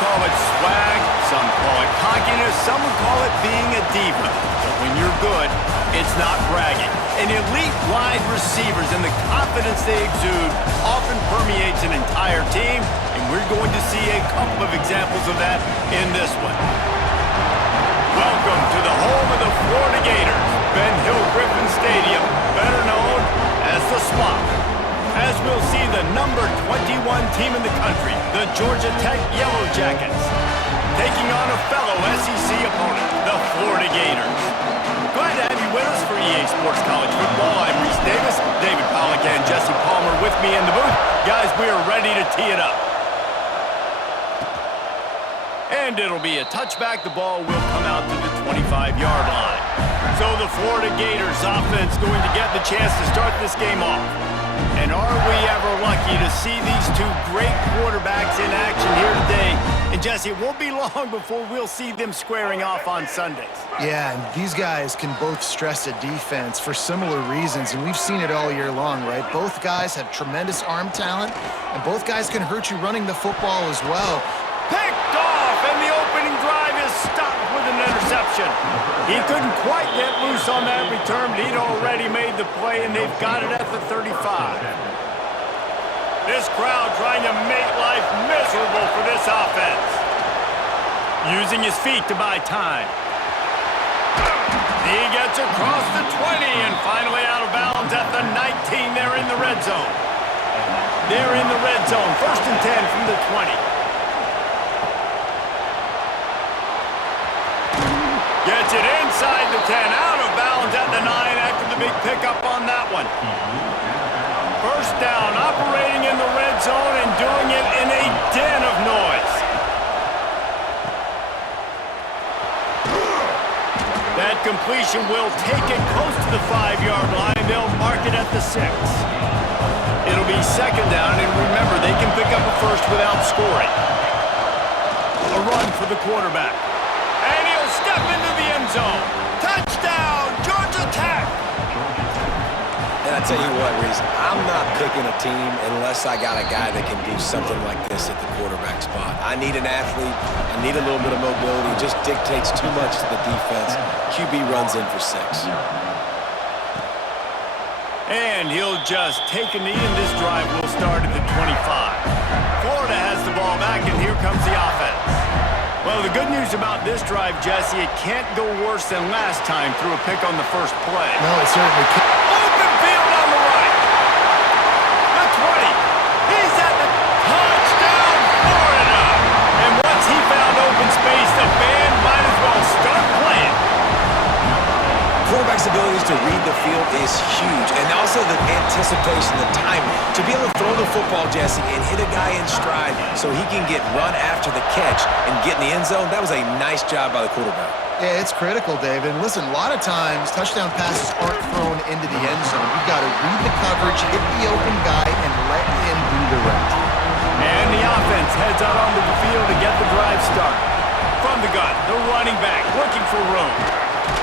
call it swag, some call it cockiness, some would call it being a diva. But when you're good, it's not bragging. And elite wide receivers and the confidence they exude often permeates an entire team, and we're going to see a couple of examples of that in this one. Welcome to the home of the Florida Gators, Ben Hill Griffin Stadium, better known as the Swamp. As we'll see the number 21 team in the country, the Georgia Tech Yellow Jackets, taking on a fellow SEC opponent, the Florida Gators. Glad to have you with us for EA Sports College Football. I'm Reese Davis, David Pollack and Jesse Palmer with me in the booth. Guys, we are ready to tee it up. And it'll be a touchback. The ball will come out to the 25-yard line. So the Florida Gators offense going to get the chance to start this game off. And are we ever lucky to see these two great quarterbacks in action here today? And Jesse, it won't be long before we'll see them squaring off on Sundays. Yeah, and these guys can both stress a defense for similar reasons, and we've seen it all year long, right? Both guys have tremendous arm talent, and both guys can hurt you running the football as well. Picked off, and the opening drive is stopped with an interception. He couldn't quite get loose on that return, but he'd already made the play, and they've got it at the 35. This crowd trying to make life miserable for this offense. Using his feet to buy time. He gets across the 20 and finally out of bounds at the 19. They're in the red zone. They're in the red zone. 1st and 10 from the 20. Gets it inside the 10, out of bounds at the 9 after the big pickup on that one. 1st down, operating in the red zone and doing it in a den of noise. That completion will take it close to the 5-yard line. They'll mark it at the 6. It'll be 2nd down, and remember, they can pick up a first without scoring. A run for the quarterback. And he'll step into the end zone. Touchdown, Georgia Tech! And I tell you what, Reese, I'm not picking a team unless I got a guy that can do something like this at the quarterback spot. I need an athlete. I need a little bit of mobility. It just dictates too much to the defense. QB runs in for 6. And he'll just take a knee, and this drive will start at the 25. Florida has the ball back, and here comes the offense. Well, the good news about this drive, Jesse, it can't go worse than last time through a pick on the first play. No, it certainly can't. Open field on the right. The 20. He's at the touchdown, Florida. And once he found open space, the band might as well start playing. Quarterback's abilities to read the field is huge, and also the anticipation, the timing. To be able to throw the football, Jesse, and hit a guy in stride so he can get run after the catch and get in the end zone, that was a nice job by the quarterback. Yeah, it's critical, David. And listen, a lot of times, touchdown passes aren't thrown into the end zone. You've got to read the coverage, hit the open guy, and let him do the rest. And the offense heads out onto the field to get the drive started. From the gun, the running back looking for room.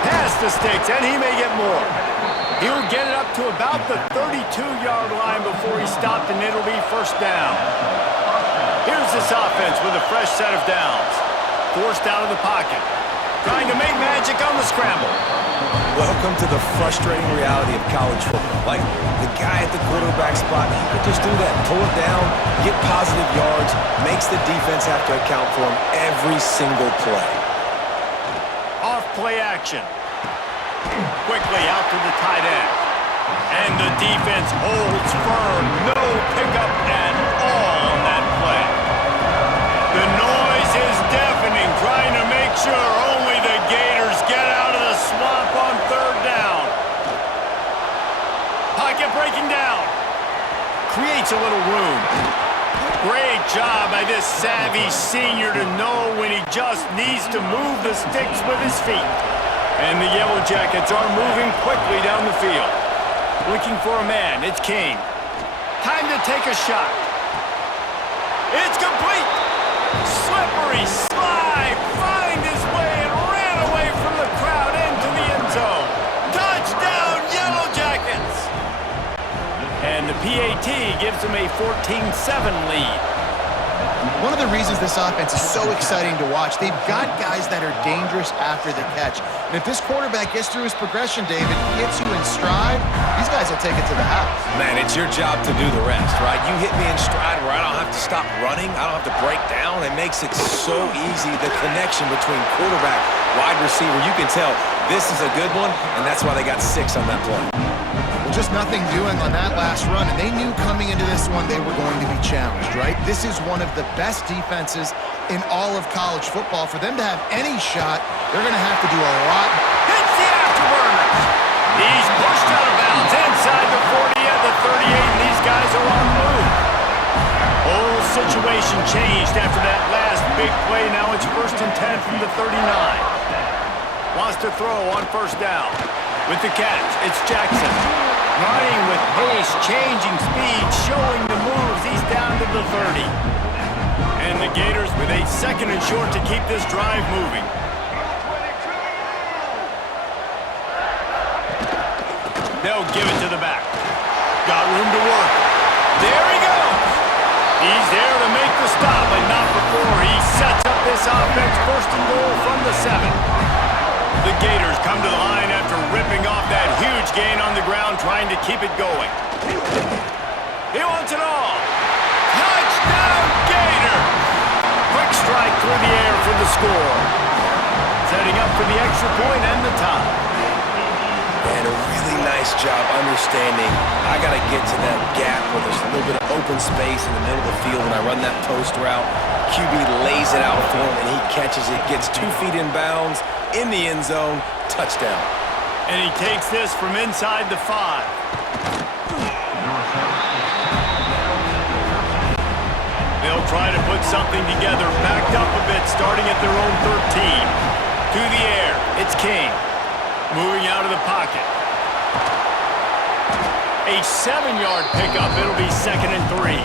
Past the sticks, and he may get more. He'll get it up to about the 32-yard line before he stopped, and it'll be 1st down. Here's this offense with a fresh set of downs. Forced out of the pocket. Trying to make magic on the scramble. Welcome to the frustrating reality of college football. Like, the guy at the quarterback spot, he could just do that. Pull it down, get positive yards, makes the defense have to account for him every single play. Off-play action. Quickly out to the tight end. And the defense holds firm. No pickup at all on that play. The noise is deafening, trying to make sure only the Gators get out of the swamp on 3rd down. Pocket breaking down. Creates a little room. Great job by this savvy senior to know when he just needs to move the sticks with his feet. And the Yellow Jackets are moving quickly down the field. Looking for a man. It's King. Time to take a shot. It's complete. Slippery slide. Find his way and ran away from the crowd into the end zone. Touchdown, Yellow Jackets. And the PAT gives them a 14-7 lead. One of the reasons this offense is so exciting to watch, they've got guys that are dangerous after the catch. And if this quarterback gets through his progression, David, hits you in stride, these guys will take it to the house. Man, it's your job to do the rest, right? You hit me in stride where I don't have to stop running. I don't have to break down. It makes it so easy, the connection between quarterback, wide receiver. You can tell this is a good one, and that's why they got 6 on that play. Well, just nothing doing on that last run, and they knew coming into this one they were going to be challenged, right? This is one of the best defenses in all of college football. For them to have any shot, they're going to have to do a lot. Hits the afterburner. He's pushed out of bounds inside the 40 at the 38, and these guys are on the move. Whole situation changed after that last big play. Now it's 1st and 10 from the 39. Wants to throw on 1st down. With the catch, it's Jackson. Running with pace, changing speed, showing the moves. He's down to the 30. And the Gators with a 2nd and short to keep this drive moving. They'll give it to the back. Got room to work. There he goes. He's there to make the stop, but not before he sets up this offense. 1st and goal from the 7. The Gators come to the line after ripping off that huge gain on the ground, trying to keep it going. He wants it all. Touchdown, Gators! Quick strike through the air for the score. Setting up for the extra point and the tie. And a really nice job understanding I got to get to that gap where there's a little bit of open space in the middle of the field. When I run that post route, QB lays it out for him, and he catches it, gets 2 feet in bounds, in the end zone, touchdown. And he takes this from inside the 5. They'll try to put something together, backed up a bit, starting at their own 13. To the air, it's King. Moving out of the pocket. A 7-yard pickup. It'll be 2nd and 3.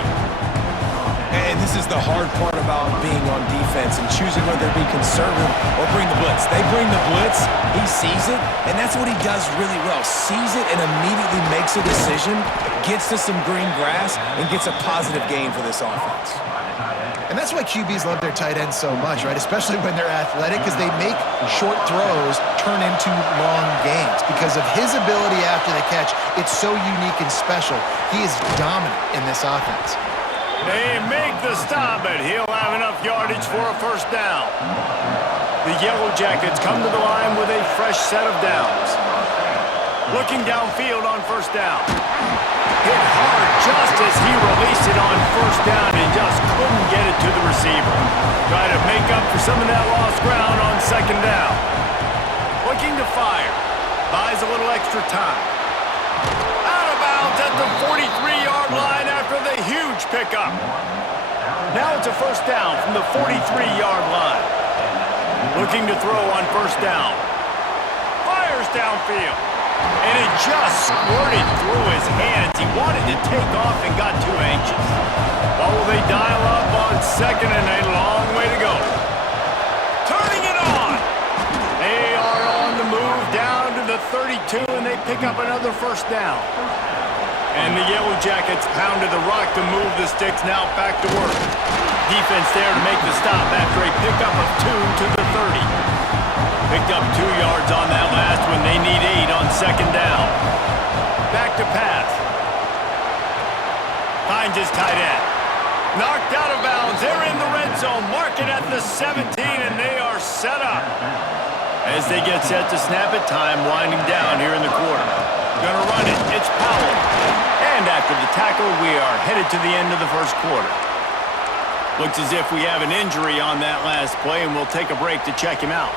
And this is the hard part about being on defense and choosing whether to be conservative or bring the blitz. They bring the blitz, he sees it, and that's what he does really well. Sees it and immediately makes a decision, gets to some green grass, and gets a positive gain for this offense. And that's why QBs love their tight ends so much, right? Especially when they're athletic, because they make short throws turn into long gains. Because of his ability after the catch, it's so unique and special. He is dominant in this offense. They make the stop, but he'll have enough yardage for a 1st down. The Yellow Jackets come to the line with a fresh set of downs. Looking downfield on 1st down. Hit hard just as he released it on 1st down and just couldn't get it to the receiver. Try to make up for some of that lost ground on 2nd down. Looking to fire. Buys a little extra time. Out of bounds at the 43-yard line after the huge pickup. Now it's a 1st down from the 43-yard line. Looking to throw on 1st down. Fires downfield. And it just squirted through his hands. He wanted to take off and got too anxious. Well, will they dial up on 2nd and a long way to go? Turning it on. They are on the move down to the 32, and they pick up another 1st down. And the Yellow Jackets pounded the rock to move the sticks, now back to work. Defense there to make the stop after a pickup of 2 to the 30. Picked up 2 yards on that last one. They need 8 on 2nd down. Back to pass. Finds his tight end. Knocked out of bounds. They're in the red zone. Mark it at the 17, and they are set up. As they get set to snap it, time winding down here in the quarter. Gonna run it. It's Powell. And after the tackle, we are headed to the end of the 1st quarter. Looks as if we have an injury on that last play, and we'll take a break to check him out.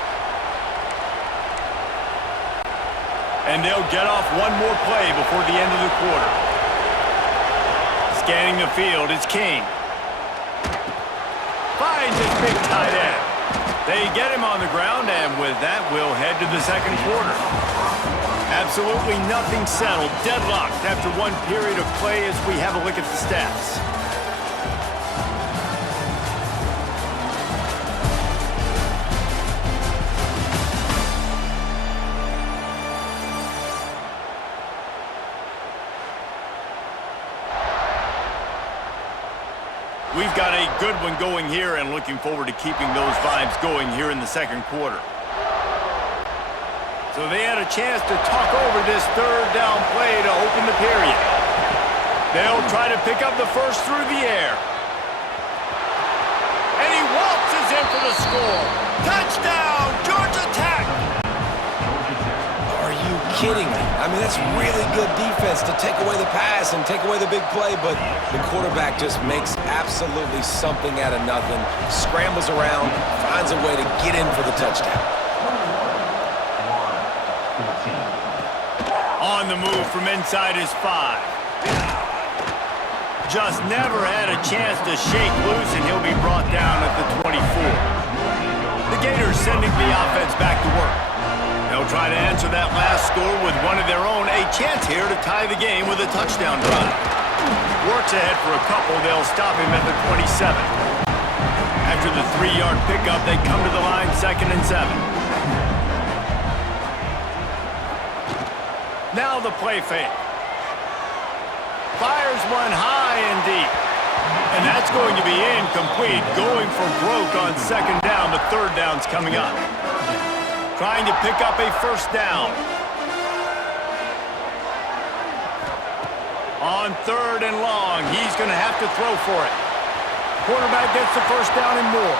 And they'll get off one more play before the end of the quarter. Scanning the field, it's King. Finds his big tight end. They get him on the ground, and with that, we'll head to the 2nd quarter. Absolutely nothing settled, deadlocked after one period of play as we have a look at the stats. We've got a good one going here and looking forward to keeping those vibes going here in the second quarter. So they had a chance to talk over this third down play to open the period. They'll try to pick up the first through the air. And he waltzes in for the score. Touchdown, Georgia Tech! Are you kidding me? I mean, that's really good defense to take away the pass and take away the big play, but the quarterback just makes absolutely something out of nothing, scrambles around, finds a way to get in for the touchdown. On the move from inside his 5. Just never had a chance to shake loose, and he'll be brought down at the 24. The Gators sending the offense back to work. They'll try to answer that last score with one of their own. A chance here to tie the game with a touchdown drive. Works ahead for a couple. They'll stop him at the 27. After the 3-yard pickup, they come to the line 2nd and 7. Now the play fake. Fires one high and deep. And that's going to be incomplete. Going for broke on 2nd down. The 3rd down's coming up. Trying to pick up a first down. On 3rd and long, he's going to have to throw for it. Quarterback gets the first down and more.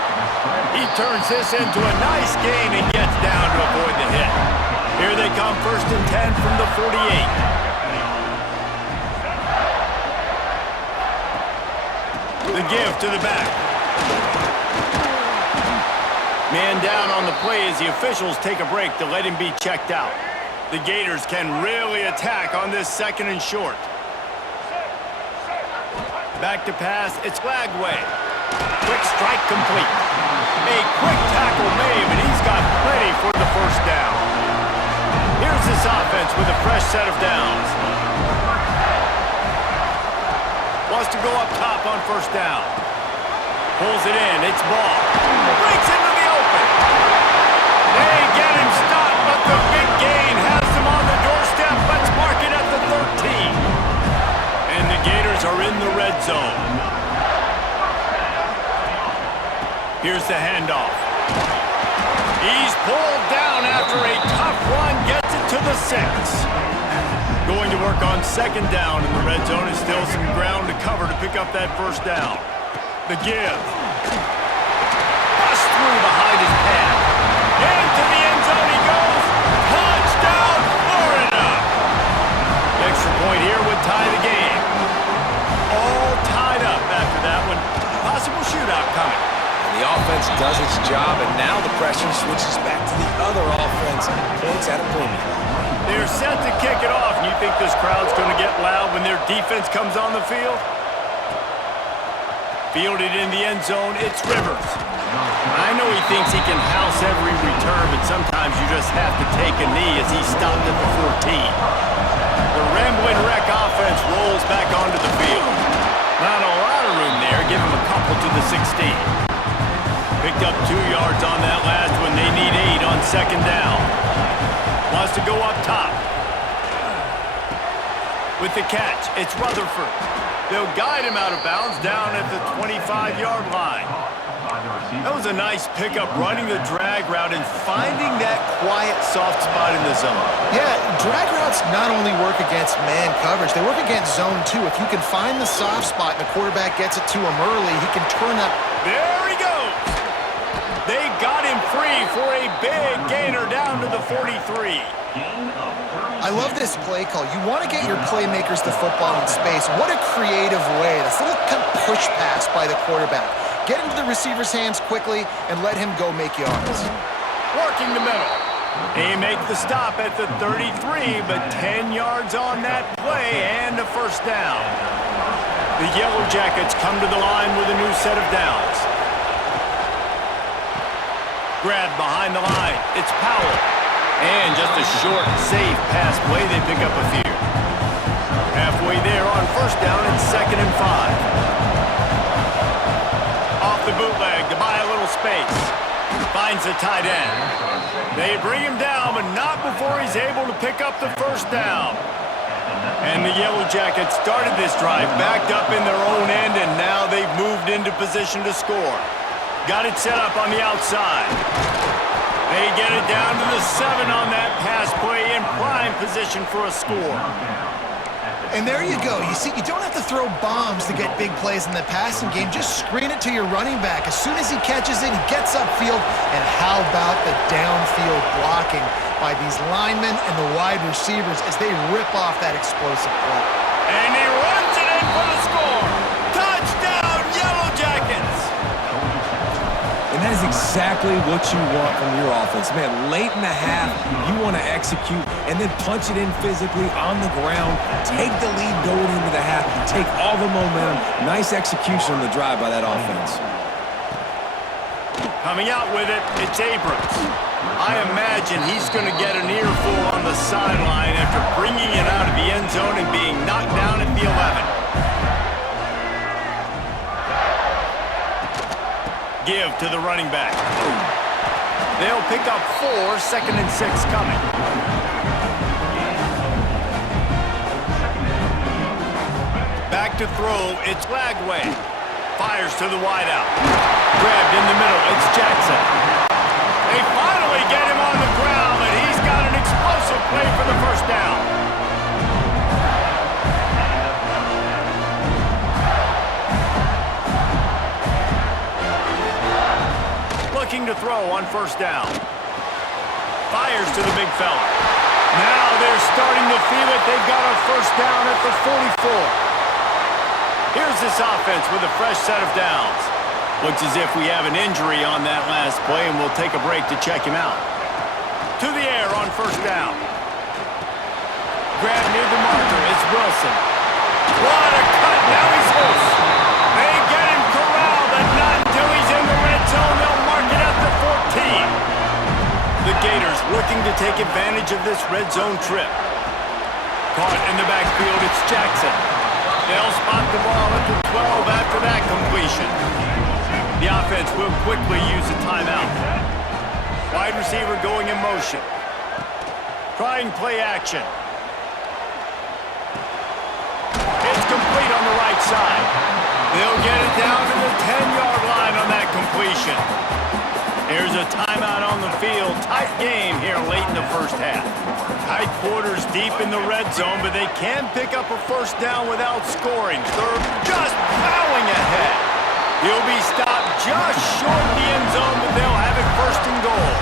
He turns this into a nice gain and gets down to avoid the hit. Here they come, 1st and 10 from the 48. The give to the back. Man down on the play as the officials take a break to let him be checked out. The Gators can really attack on this 2nd and short. Back to pass, it's Lagway. Quick strike complete. A quick tackle made, but he's got plenty for the first down. Here's this offense with a fresh set of downs. Wants to go up top on first down. Pulls it in, it's ball. Breaks into the open. They get him stopped, but the big gain has them on the doorstep. Let's mark it at the 13. And the Gators are in the red zone. Here's the handoff. He's pulled down after a tough run, gets it to the 6. Going to work on 2nd down in the red zone is still some ground to cover to pick up that first down. The give. Bust through behind his pad. Into the end zone he goes. Touchdown, Florida! The extra point here would tie the game. All tied up after that one. Possible shootout coming. The offense does its job, and now the pressure switches back to the other offense. Points at a premium. They're set to kick it off, and you think this crowd's going to get loud when their defense comes on the field? Fielded in the end zone, it's Rivers. I know he thinks he can house every return, but sometimes you just have to take a knee as he stopped at the 14. The rambling wreck offense rolls back onto the field. Not a lot of room there. Give him a couple to the 16. Picked up 2 yards on that last one. They need 8 on 2nd down. Wants to go up top. With the catch, it's Rutherford. They'll guide him out of bounds down at the 25-yard line. That was a nice pickup, running the drag route and finding that quiet, soft spot in the zone. Yeah, drag routes not only work against man coverage, they work against zone too. If you can find the soft spot and the quarterback gets it to him early, he can turn up. There he goes. They got him free for a big gainer down to the 43. I love this play call. You want to get your playmakers the football in space. What a creative way. This little kind of push pass by the quarterback. Get into the receiver's hands quickly and let him go make yards. Working the middle. They make the stop at the 33, but 10 yards on that play and a first down. The Yellow Jackets come to the line with a new set of downs. Grabbed behind the line. It's Powell. And just a short, safe pass play. They pick up a few. Halfway there on first down, it's 2nd and 5. Off the bootleg to buy a little space. Finds the tight end. They bring him down, but not before he's able to pick up the first down. And the Yellow Jackets started this drive, backed up in their own end, and now they've moved into position to score. Got it set up on the outside. They get it down to the 7 on that pass play in prime position for a score. And there you go. You see, you don't have to throw bombs to get big plays in the passing game. Just screen it to your running back. As soon as he catches it, he gets upfield. And how about the downfield blocking by these linemen and the wide receivers as they rip off that explosive play. And he runs it in for the score. Touchdown, Yellow Jackets! And that is exactly what you want from your offense. Man, late in the half, you want to execute and then punch it in physically on the ground, take the lead going into the half, take all the momentum. Nice execution on the drive by that offense. Coming out with it, it's Abrams. I imagine he's going to get an earful on the sideline after bringing it out of the end zone and being knocked down at the 11. Give to the running back. They'll pick up 4, 2nd and 6 coming. Back to throw, it's Lagway. Fires to the wideout. Grabbed in the middle, it's Jackson. They finally get him on the ground, and he's got an explosive play for the first down. Looking to throw on first down. Fires to the big fella. Now they're starting to feel it. They've got a first down at the 44. Here's this offense with a fresh set of downs. Looks as if we have an injury on that last play, and we'll take a break to check him out. To the air on first down. Grab near the marker. It's Wilson. What a cut. Now he's loose. They get him corralled, but not until he's in the red zone. They'll mark it at the 14. The Gators looking to take advantage of this red zone trip. Caught in the backfield, it's Jackson. They'll spot the ball at the 12 after that completion. The offense will quickly use a timeout. Wide receiver going in motion. Trying play action. It's complete on the right side. They'll get it down to the 10-yard line on that completion. Here's a timeout on the field. Tight game here late in the first half. Tight quarters deep in the red zone, but they can pick up a first down without scoring. They're just plowing ahead. He'll be stopped just short of the end zone, but they'll have it first and goal.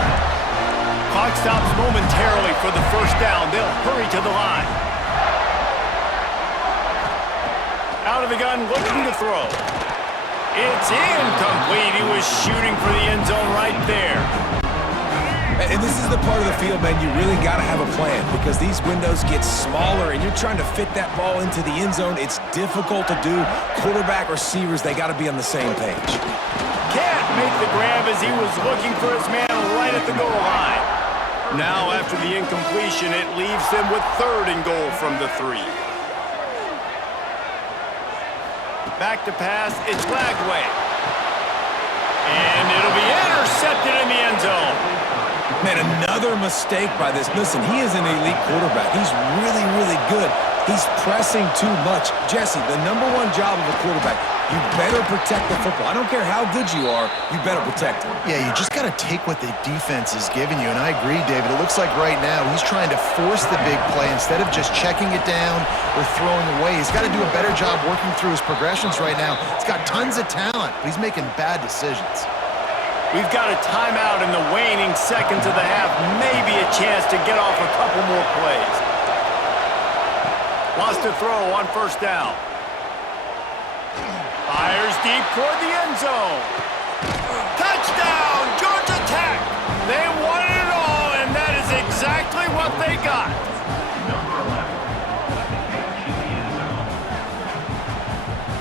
Clock stops momentarily for the first down. They'll hurry to the line. Out of the gun, looking to throw. It's incomplete. He was shooting for the end zone right there. And this is the part of the field, man, you really got to have a plan because these windows get smaller and you're trying to fit that ball into the end zone. It's difficult to do. Quarterback, receivers, they got to be on the same page. Can't make the grab as he was looking for his man right at the goal line. Now, after the incompletion, it leaves them with 3rd and goal from the 3. Back to pass, it's Lagway. And it'll be intercepted in the end zone. Man, another mistake by this. Listen, he is an elite quarterback. He's really, really good. He's pressing too much. Jesse, the #1 job of a quarterback, you better protect the football. I don't care how good you are, you better protect it. Yeah, you just got to take what the defense is giving you. And I agree, David. It looks like right now he's trying to force the big play instead of just checking it down or throwing away. He's got to do a better job working through his progressions right now. He's got tons of talent, but he's making bad decisions. We've got a timeout in the waning seconds of the half. Maybe a chance to get off a couple more plays. Wants to throw on first down. Fires deep toward the end zone. Touchdown, Georgia Tech. They won it all, and that is exactly what they got.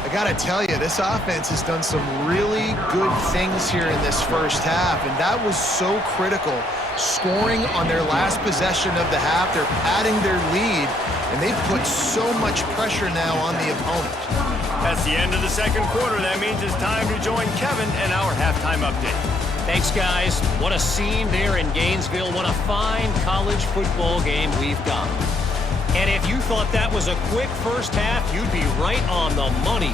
I got to tell you, this offense has done some really good things here in this first half, and that was so critical. Scoring on their last possession of the half, they're padding their lead, and they've put so much pressure now on the opponent. That's the end of the second quarter. That means it's time to join Kevin and our halftime update. Thanks, guys. What a scene there in Gainesville. What a fine college football game we've got. And if you thought that was a quick first half, you'd be right on the money.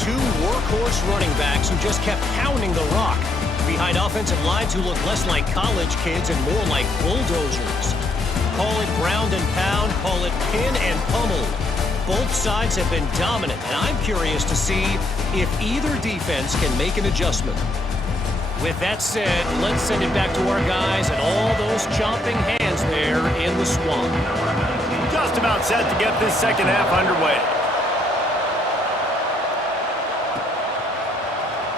Two workhorse running backs who just kept pounding the rock behind offensive lines who look less like college kids and more like bulldozers. Call it ground and pound, call it pin and pummel. Both sides have been dominant, and I'm curious to see if either defense can make an adjustment. With that said, let's send it back to our guys and all those chomping hands there in the swamp. Just about set to get this second half underway.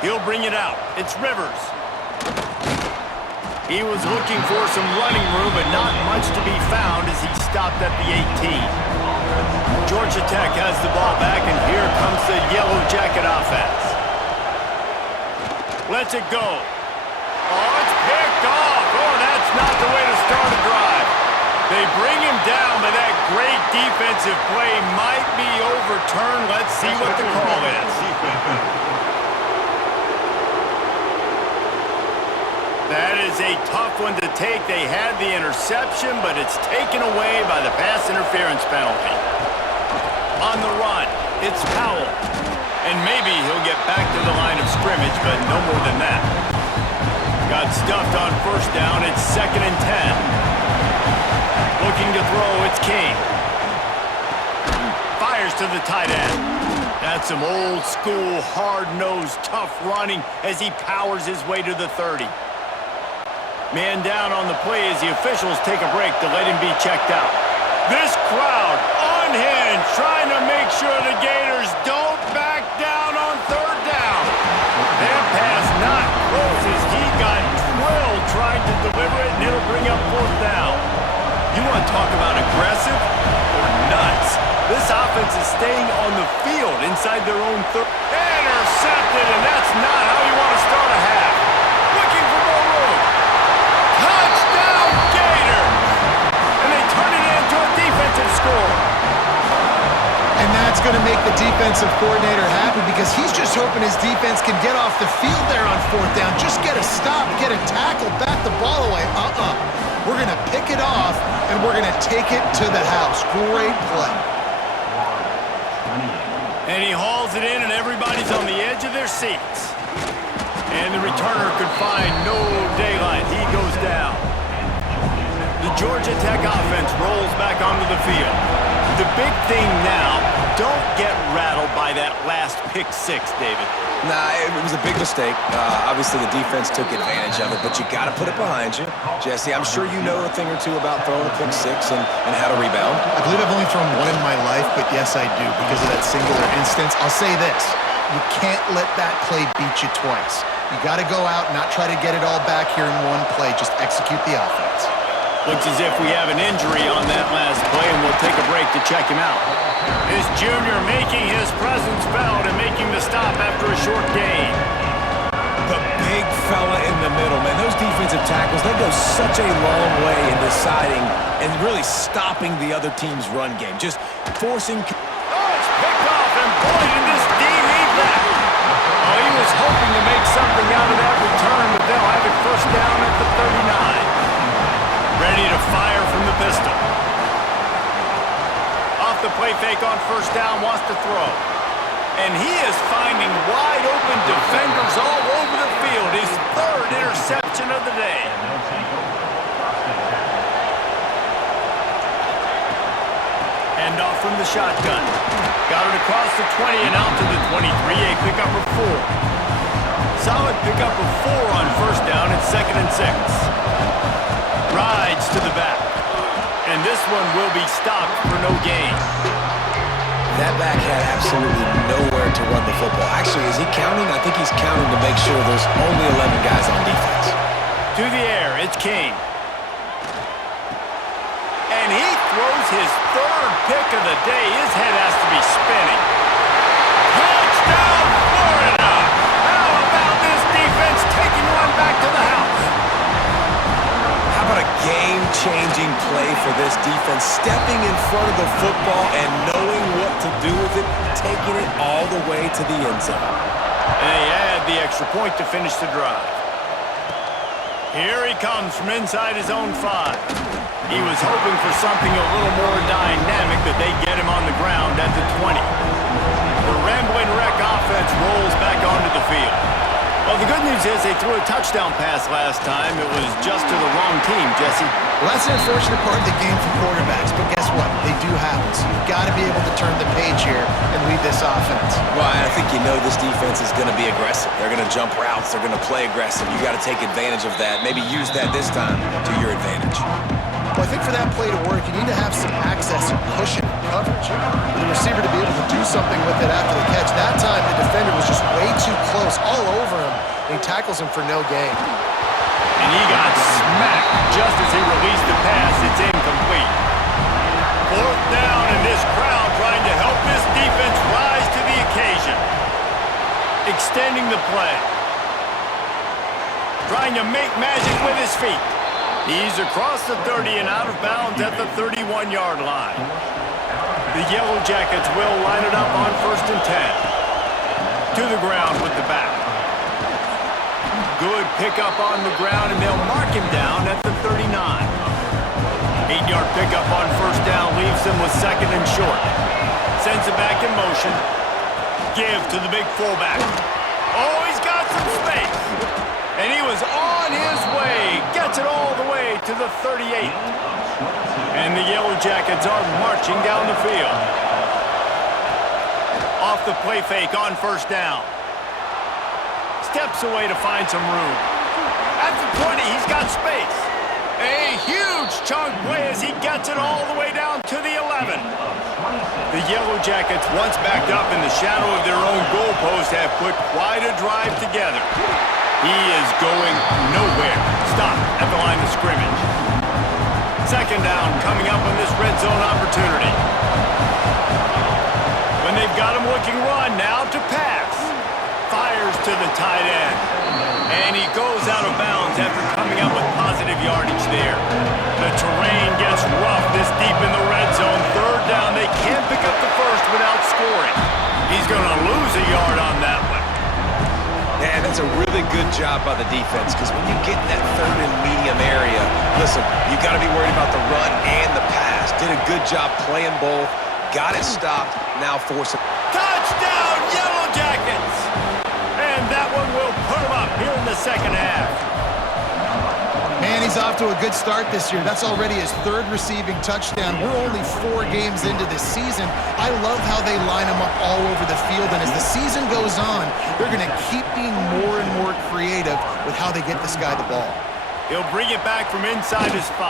He'll bring it out. It's Rivers. He was looking for some running room, but not much to be found as he stopped at the 18. Georgia Tech has the ball back, and here comes the Yellow Jacket offense. Lets it go. Oh, it's picked off. Oh, that's not the way to start a drive. They bring him down, but that great defensive play might be overturned. Let's see what the call is. That is a tough one to take. They had the interception, but it's taken away by the pass interference penalty. On the run, it's Powell. And maybe he'll get back to the line of scrimmage, but no more than that. Got stuffed on first down. It's 2nd and 10. Looking to throw, it's King. Fires to the tight end. That's some old school, hard-nosed, tough running as he powers his way to the 30. Man down on the play as the officials take a break to let him be checked out. This crowd unhinged, trying to make sure the Gators don't back down on 3rd down. That pass not close as he got drilled trying to deliver it, and it'll bring up 4th down. You want to talk about aggressive or nuts? This offense is staying on the field inside their own 30. Intercepted, and that's not how you want to start a half. Looking for more room. Touchdown Gators! And they turn it into a defensive score. And that's going to make the defensive coordinator happy because he's just hoping his defense can get off the field there on 4th down. Just get a stop, get a tackle, bat the ball away. We're going to pick it off, and we're going to take it to the house. Great play. And he hauls it in, and everybody's on the edge of their seats. And the returner could find no daylight. He goes down. The Georgia Tech offense rolls back onto the field. The big thing now, don't get rattled by that last pick 6, David. Nah, it was a big mistake. Obviously, the defense took advantage of it, but you got to put it behind you. Jesse, I'm sure you know a thing or two about throwing a pick 6 and how to rebound. I believe I've only thrown one in my life, but yes, I do because of that singular instance. I'll say this. You can't let that play beat you twice. You got to go out and not try to get it all back here in one play. Just execute the offense. Looks as if we have an injury on that last play, and we'll take a break to check him out. This junior making his presence felt and making the stop after a short gain. The big fella in the middle, man. Those defensive tackles, they go such a long way in deciding and really stopping the other team's run game. Just forcing... Oh, it's picked off, and boy, did this D need that. Oh, he was hoping to make something out of that return, but they'll have it first down at the 39. Ready to fire from the pistol. Off the play fake on first down, wants to throw. And he is finding wide open defenders all over the field. His 3rd interception of the day. Hand off from the shotgun. Got it across the 20 and out to the 23. A pickup of 4. Solid pickup of 4 on first down. It's 2nd and 6. Rides to the back. And this one will be stopped for no gain. That back had absolutely nowhere to run the football. Actually, is he counting? I think he's counting to make sure there's only 11 guys on defense. To the air, it's King. And he throws his 3rd pick of the day. His head has to be spinning. Touchdown, Florida! How about this defense taking one back to the house? How about a game-changing play for this defense, stepping in front of the football and knowing what to do with it, taking it all the way to the end zone. And they add the extra point to finish the drive. Here he comes from inside his own 5. He was hoping for something a little more dynamic, but they get him on the ground at the 20. The rambling wreck offense rolls back onto the field. Well, the good news is they threw a touchdown pass last time. It was just to the wrong team, Jesse. Well, that's an unfortunate part of the game for quarterbacks, but guess what? They do happen. So you've got to be able to turn the page here and lead this offense. Well, I think you know this defense is going to be aggressive. They're going to jump routes. They're going to play aggressive. You got to take advantage of that. Maybe use that this time to your advantage. Well, I think for that play to work, you need to have some access and cushion and coverage. For the receiver to be able to do something with it after the catch. That time, the defender was just way too close, all over him, and he tackles him for no gain. And he got smacked just as he released the pass. It's incomplete. Fourth down, and this crowd trying to help this defense rise to the occasion. Extending the play. Trying to make magic with his feet. He's across the 30 and out of bounds at the 31-yard line. The Yellow Jackets will line it up on 1st and 10. To the ground with the back. Good pickup on the ground, and they'll mark him down at the 39. 8-yard pickup on 1st down leaves them with 2nd and short. Sends it back in motion. Give to the big fullback. Oh, he's got some space. And he was on his way. Gets it all the way to the 38. And the Yellow Jackets are marching down the field. Off the play fake on 1st down. Steps away to find some room. At the 20, he's got space. A huge chunk play as he gets it all the way down to the 11. The Yellow Jackets, once backed up in the shadow of their own goalpost, have put quite a drive together. He is going nowhere. Stop at the line of scrimmage. 2nd down coming up on this red zone opportunity. When they've got him looking run, now to pass. Fires to the tight end. And he goes out of bounds after coming up with positive yardage there. The terrain gets rough this deep in the red zone. 3rd down, they can't pick up the first without scoring. He's going to lose a yard on that one. Man, that's a really good job by the defense, because when you get in that 3rd and medium area, listen, you got to be worried about the run and the pass. Did a good job playing both. Got it stopped. Now force it. Touchdown, Yellow Jackets! And that one will put them up here in the 2nd half. Man, he's off to a good start this year. That's already his 3rd receiving touchdown. We're only 4 games into this season. I love how they line him up all over the field, and as the season goes on, they're going to keep being more and more creative with how they get this guy the ball. He'll bring it back from inside his 5.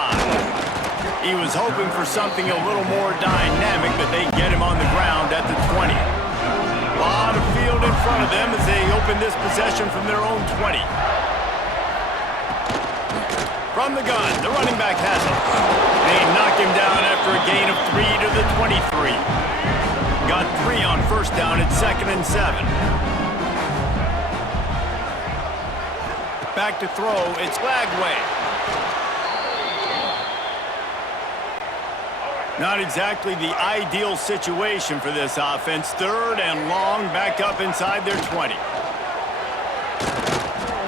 He was hoping for something a little more dynamic, but they get him on the ground at the 20. A lot of field in front of them as they open this possession from their own 20. From the gun, the running back has it. They knock him down after a gain of 3 to the 23. Got 3 on 1st down at 2nd and 7. Back to throw, it's Lagway. Not exactly the ideal situation for this offense. 3rd and long, back up inside their 20.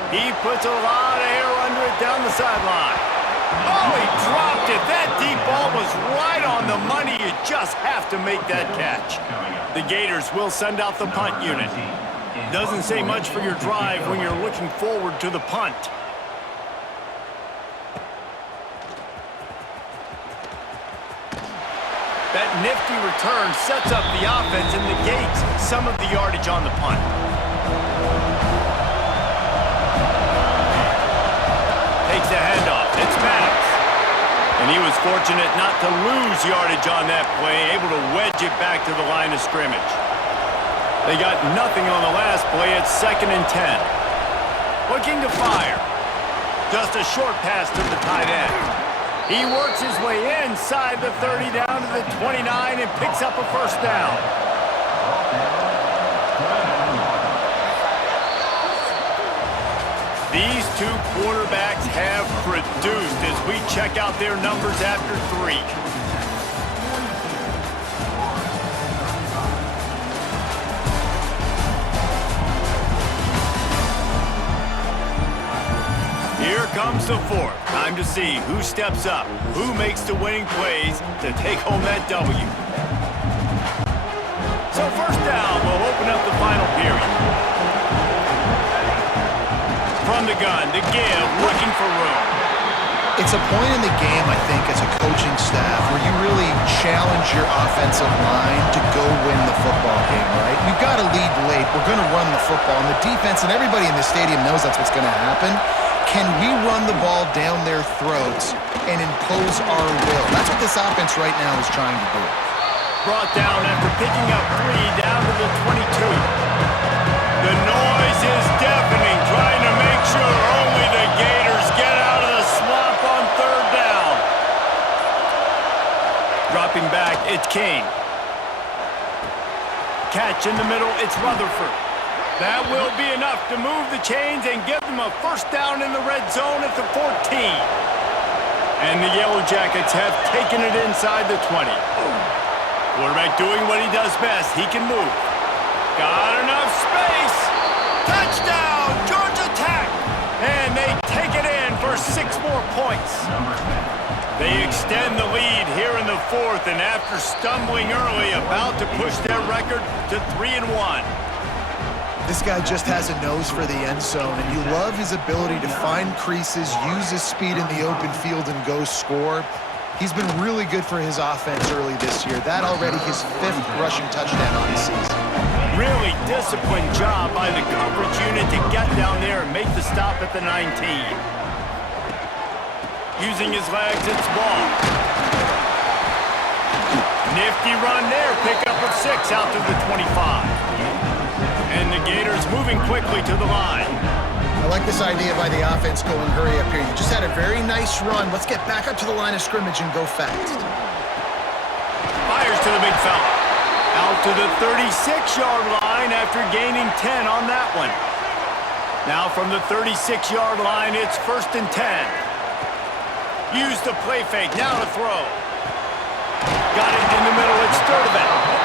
He puts a lot of air under it down the sideline. Oh, he dropped it. That deep ball was right on the money. You just have to make that catch. The Gators will send out the punt unit. Doesn't say much for your drive when you're looking forward to the punt. That nifty return sets up the offense and negates some of the yardage on the punt. Takes the handoff. It's Maddox. And he was fortunate not to lose yardage on that play, able to wedge it back to the line of scrimmage. They got nothing on the last play. It's 2nd and 10. Looking to fire. Just a short pass to the tight end. He works his way inside the 30 down to the 29 and picks up a 1st down. These 2 quarterbacks have produced as we check out their numbers after 3. Here comes the fourth. Time to see who steps up, who makes the winning plays to take home that W. So first down will open up the final period. From the gun, to give, looking for room. It's a point in the game, I think, as a coaching staff where you really challenge your offensive line to go win the football game, right? We've got to lead late. We're going to run the football. And the defense and everybody in the stadium knows that's what's going to happen. Can we run the ball down their throats and impose our will? That's what this offense right now is trying to do. Brought down after picking up 3 down to the 22. The noise is deafening, trying to make sure only the Gators get out of the swamp on third down. Dropping back, it's King. Catch in the middle, it's Rutherford. That will be enough to move the chains and give them a first down in the red zone at the 14. And the Yellow Jackets have taken it inside the 20. Quarterback doing what he does best. He can move. Got enough space. Touchdown, Georgia Tech. And they take it in for 6 more points. They extend the lead here in the fourth, and after stumbling early, about to push their record to 3-1. This guy just has a nose for the end zone, and you love his ability to find creases, use his speed in the open field, and go score. He's been really good for his offense early this year. That already his 5th rushing touchdown on the season. Really disciplined job by the coverage unit to get down there and make the stop at the 19. Using his legs, it's Ball. Nifty run there, pickup of 6 out to the 25. And the Gators moving quickly to the line. I like this idea by the offense going hurry up here. You just had a very nice run. Let's get back up to the line of scrimmage and go fast. Fires to the big fella. Out to the 36-yard line after gaining 10 on that one. Now from the 36-yard line, it's 1st and 10. Use the play fake, now to throw. Got it in the middle, it's Sturdivant.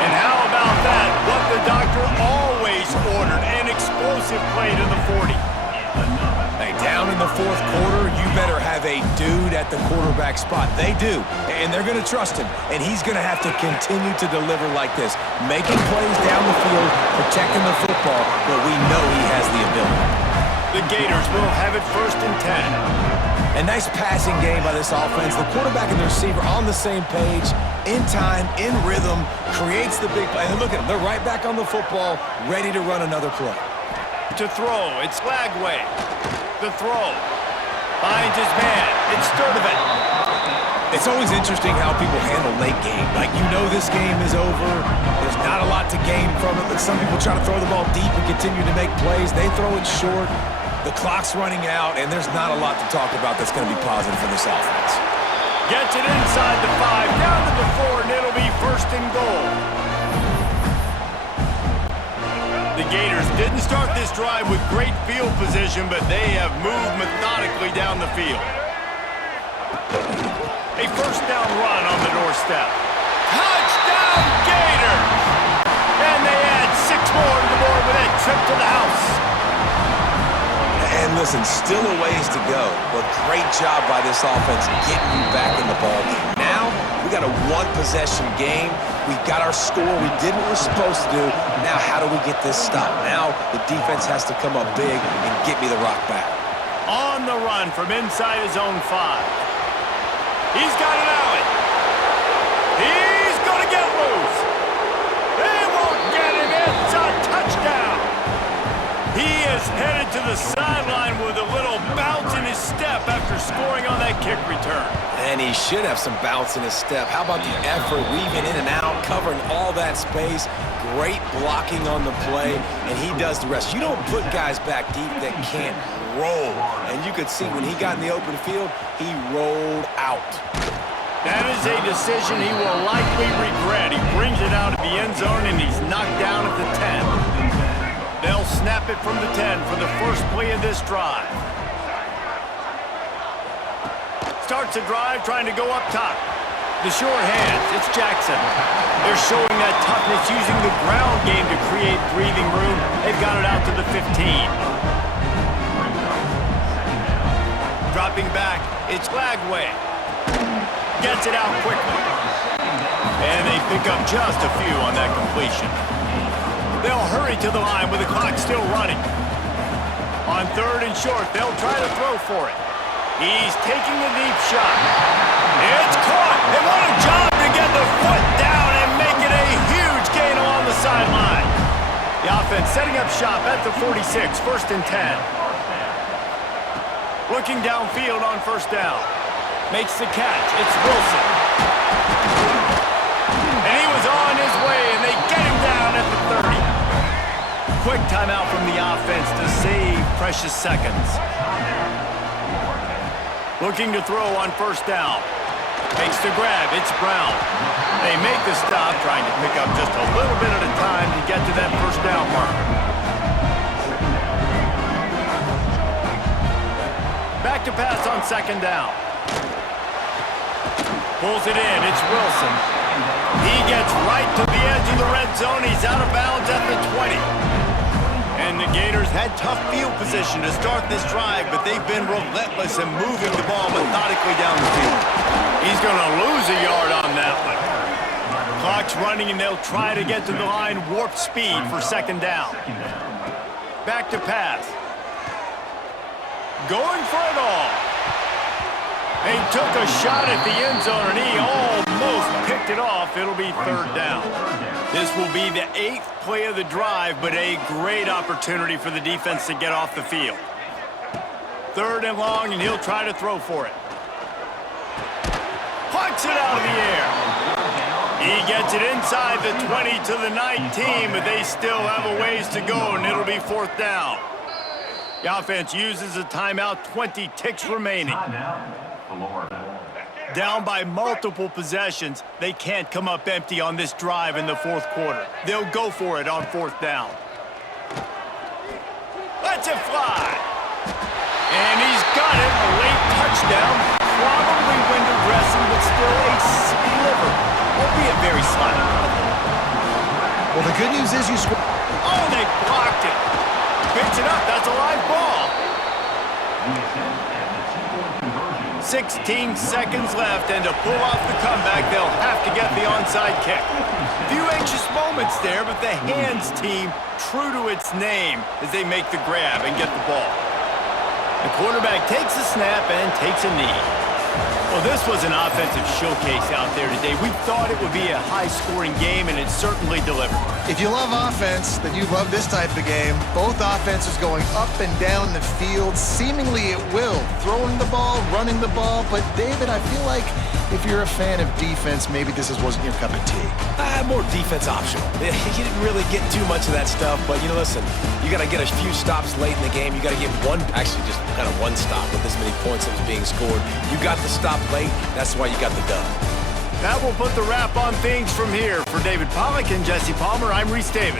And how about that? What the doctor always ordered, an explosive play to the 40. Hey, down in the fourth quarter, you better have a dude at the quarterback spot. They do, and they're going to trust him, and he's going to have to continue to deliver like this, making plays down the field, protecting the football, but we know he has the ability. The Gators will have it 1st and 10. A nice passing game by this offense. The quarterback and the receiver on the same page, in time, in rhythm, creates the big play. And look at them. They're right back on the football, ready to run another play. To throw, it's Lagway. The throw. Finds his man. It's Sturdivant. It's always interesting how people handle late game. Like, you know this game is over. There's not a lot to gain from it, but some people try to throw the ball deep and continue to make plays. They throw it short. The clock's running out, and there's not a lot to talk about that's going to be positive for this offense. Gets it inside the 5, down to the 4, and it'll be 1st and goal. The Gators didn't start this drive with great field position, but they have moved methodically down the field. A 1st down run on the doorstep. Touchdown, Gators! And they add 6 more to the board with a trip to the house. And listen, still a ways to go, but great job by this offense getting you back in the ball game. Now, we got a 1-possession game. We got our score. We did what we're supposed to do. Now, how do we get this stopped? Now, the defense has to come up big and get me the rock back. On the run from inside his own 5. He's got an alley. He's going to get loose. They won't get him. It's a touchdown. He is headed to the sideline with a little bounce in his step after scoring on that kick return. And he should have some bounce in his step. How about the effort, weaving in and out, covering all that space. Great blocking on the play, and he does the rest. You don't put guys back deep that can't roll. And you could see when he got in the open field, he rolled out. That is a decision he will likely regret. He brings it out of the end zone, and he's knocked down at the 10. They'll snap it from the 10 for the first play of this drive. Starts a drive trying to go up top. The sure hands, it's Jackson. They're showing that toughness using the ground game to create breathing room. They've got it out to the 15. dropping back. It's Lagway. Gets it out quickly. And they pick up just a few on that completion. They'll hurry to the line with the clock still running. On 3rd and short, they'll try to throw for it. He's taking the deep shot. It's caught. And what a job to get the foot down and make it a huge gain along the sideline. The offense setting up shop at the 46, 1st and 10. Looking downfield on 1st down. Makes the catch. It's Wilson. And he was on his way, and they get him down at the 30. Quick timeout from the offense to save precious seconds. Looking to throw on 1st down. Makes the grab. It's Brown. They make the stop, trying to pick up just a little bit at a time to get to that 1st down marker. Back to pass on 2nd down. Pulls it in. It's Wilson. He gets right to the edge of the red zone. He's out of bounds at the 20. And the Gators had tough field position to start this drive, but they've been relentless in moving the ball methodically down the field. He's going to lose a yard on that one. Clock's running, and they'll try to get to the line warp speed for 2nd down. Back to pass. Going for it all. They took a shot at the end zone, and he almost picked it off. It'll be 3rd down. This will be the 8th play of the drive, but a great opportunity for the defense to get off the field. 3rd and long, and he'll try to throw for it. Plucks it out of the air. He gets it inside the 20 to the 19, but they still have a ways to go, and it'll be 4th down. The offense uses a timeout, 20 ticks remaining. Down by multiple possessions, they can't come up empty on this drive in the 4th quarter. They'll go for it on 4th down. Lets it fly. And he's got it, a late touchdown. Probably window dressing, but still a sliver, albeit very slight. Well, the good news is you scored. Oh, they blocked it. Picks it up, that's a live ball. 16 seconds left, and to pull off the comeback, they'll have to get the onside kick. Few anxious moments there, but the hands team true to its name as they make the grab and get the ball. The quarterback takes a snap and takes a knee. Well, this was an offensive showcase out there today. We thought it would be a high-scoring game, and it certainly delivered. If you love offense, then you love this type of game. Both offenses going up and down the field, seemingly at will. Throwing the ball, running the ball. But, David, I feel like if you're a fan of defense, maybe this wasn't your cup of tea. More defense optional. You didn't really get too much of that stuff, but, listen, you got to get a few stops late in the game. You got to get actually just kind of one stop with this many points that was being scored. You got the stop late. That's why you got the dub. That will put the wrap on things from here. For David Pollack and Jesse Palmer, I'm Reese Davis.